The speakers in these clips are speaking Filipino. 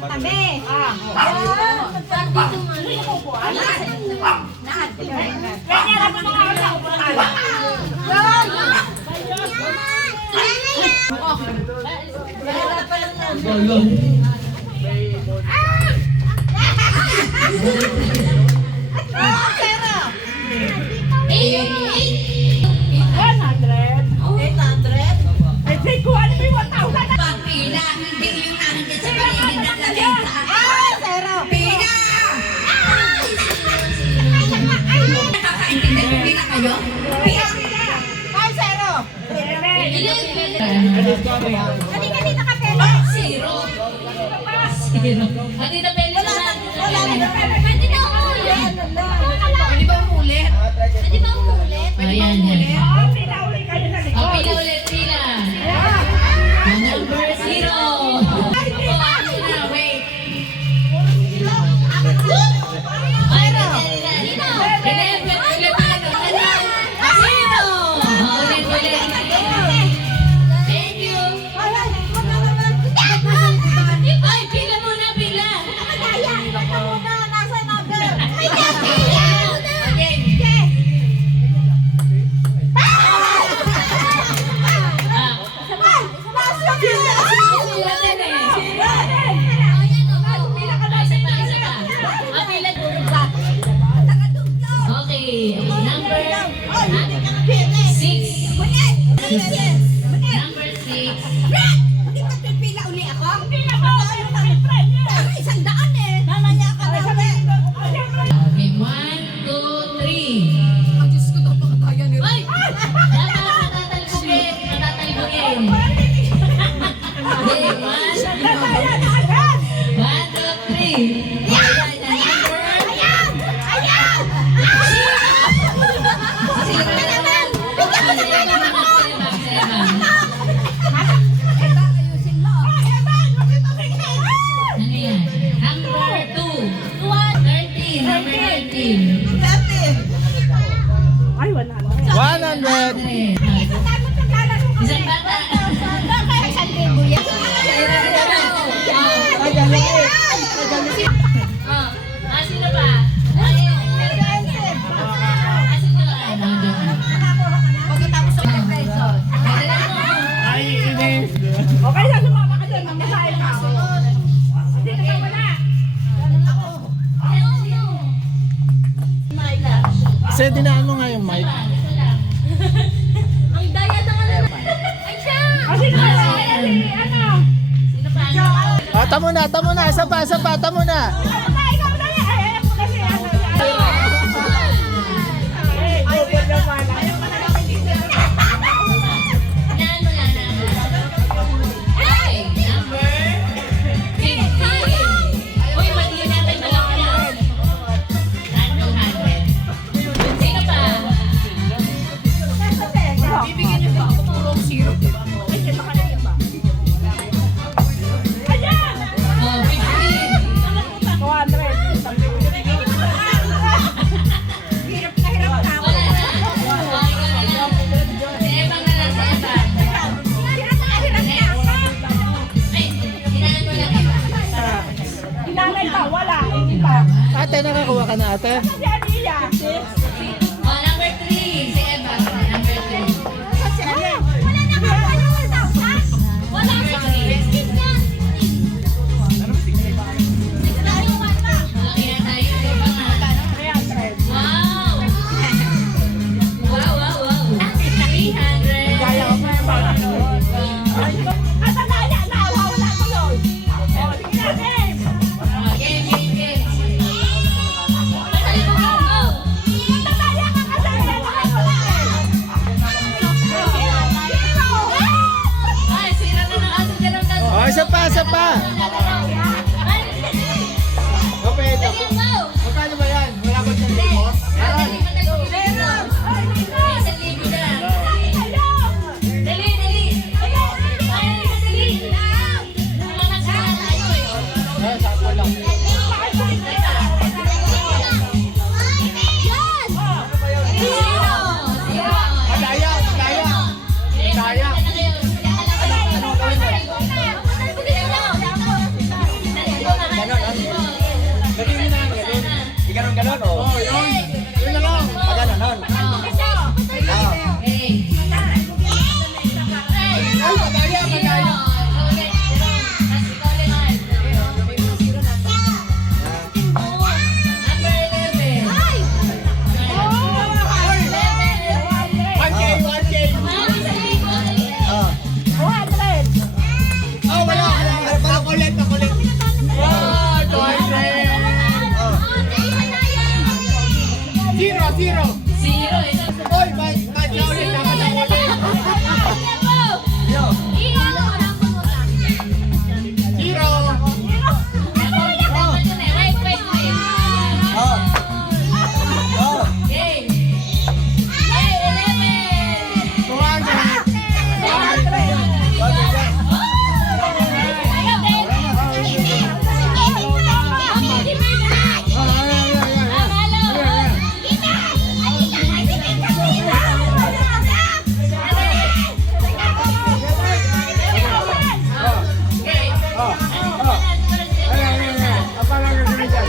tabi. Ganyan ako mga usapan. Kanina ka pera? Zero. Kanina pera lang. Pwede na umulit. Pwede ba umulit? Pwede ba umulit? Ayan, yan. Pinaulit ka na sa O, pinaulit sila. Number 0. Wait. Isang bata. Sino ba? Pagkatapos sa pesos. Ay, Ines. Okay na, sumama ka dyan. Mamasahe ka. Hindi ka wala. Kasi dinaan mo nga yung mic. Ang daya ng ano. Ay siya! Kasi na ano? Sino pa? Tamo na. Isa pa. Tamo na. Ate, nakakuha ka na ate? Number 3, si Eva. Number 3. Wala na ka. Wala na ka. 16 yan. Malaki na tayo. Wow. 300. Game. Oh, isa pa. Okay, magkano ba yan? Wala ba siyang limot? Sakto lang. Daya. Apa lang ang gawin dyan?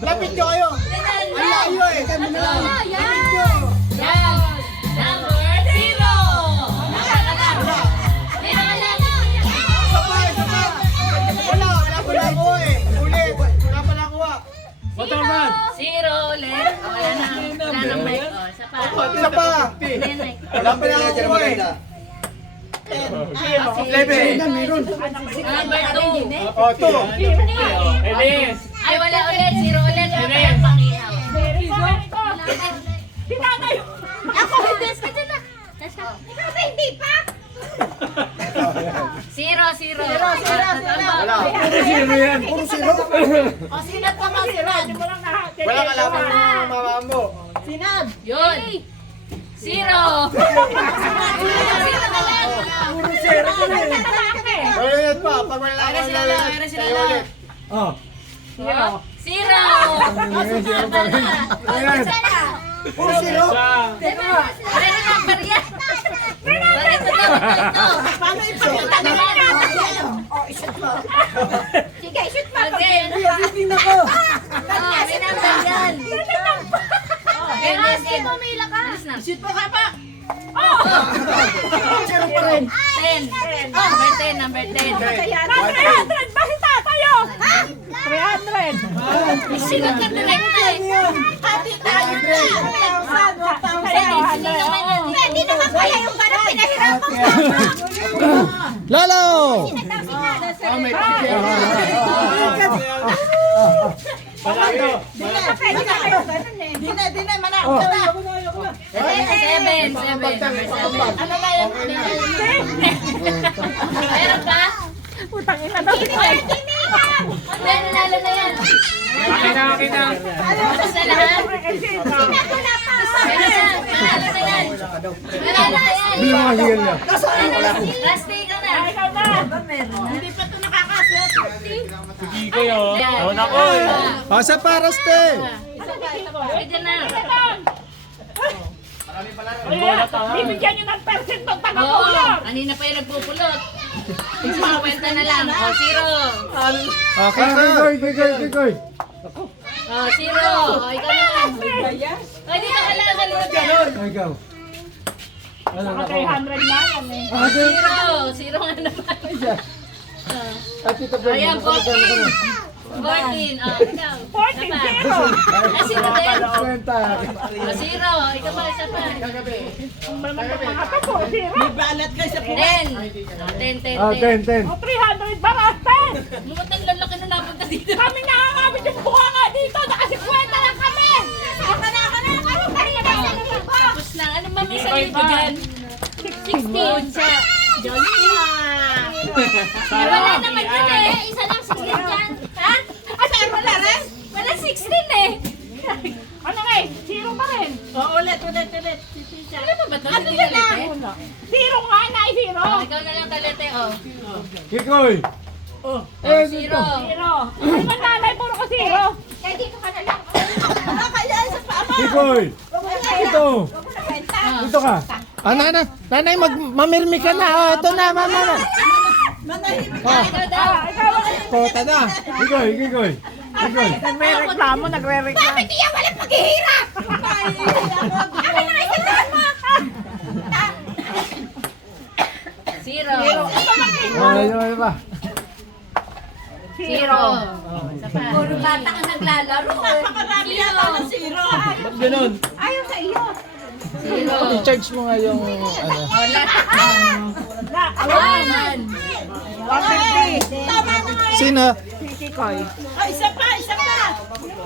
Lapit nyo kayo! Ang layo eh! Wala pa nakuha eh! Ulit! Wala pa nakuha! Zero ulit. Wala na mic. Isa pa. Isa pa! Wala pa nakuha eh! 11! Number 2. Oh, 2! Ay, wala ulit. Zero ulit. Wala yung pakihaw. Ako, hindi. Kasi na. Ikaw ba hindi pa? Zero. Wala! O, sinat pa ka, sinat. Wala ka lamang ng mama mo! Yun. Zero. Ulit pa! Pag wala ka lamang tayo ulit! Zero. Puro zero! Ano number yan? Ito. Paano ipakita naman? Sige, shoot pa. Okay. May number yan. Pero hindi pumila ka. Shoot pa ka pa. Zero pa rin! 10. Number 10. 300 ba si tayo? 300. Sinot na direkta eh. Hati tayo na. 1,000. Hindi naman kaya yung parang pinahirapan mo. Lalo! May picture! Dine, manak. Seven. Number 7. Meron ka? Hindi, nanalo na yan. Akin na! Tapos na lahat. Meron na. Nanalo na yan. Nanalo na yan. Bilang mga higal niya! Last day ka na. Hindi pa ito nakakasya. Yan. Pasa paras te! Pwede na. Bibigyan nyo ng percent ng Oo, taga-ulang. kanina pa yung nagpupulot. 50 na lang. O, zero. Okay, Kikoy! O, zero. O, ikaw na lang. O, dito ka lang sa loob yan. Ikaw. Ano na ako? 300 na yan eh. O, zero. Zero nga naman. At ito pa. Ayan, 14. 14. O, ikaw. 14, Isa pa. zero. Ah, zero din. Kwenta. O, zero. Ikaw pa, isa pa. Ang mga tapo, zero. 10. O, 10. Ah, 10. O, 300 ba, Rasten? Lumutang lalaki na napunta dito. Kami nakakabit yung buka nga dito. Nakasikwenta lang kami. Ako na. Ano kanina ba sa libo? Tapos na. Ano ba may sa libo dyan? 16. Siya. Jolly. Wala naman yun eh. Isa lang 16 dyan. Ha? Ay, wala rin. Wala 16 eh. Ano nga eh? Zero pa rin. Ulit. Ano ba ba ito? Ano yun na? Zero nga na, zero. Oh, ikaw na lang talete, oh. Kikoy! Oh, zero. Zero. Ay, mananay, puro ko zero. Kaya dito ka na lang. Kaya sa papa. Kikoy! Wala Ito. Ito ka. Ah, nanay, mamirmi ka na. Oh, ito na, mama na. Kota na. Kikoy, kikoy. Kikoy. Nagre-reklamo. Bakit iyan walang paghihirap? Akin na isang daan mo! Zero. Ay ba? Zero. Puro bata ang naglalaro. Napakarami yata ng zero. Ba't ganun? Ayaw sa iyo. Zero. I-charge mo nga yung ano. One. 150. Tama na nga. Sino? Ay, isa pa, isa pa.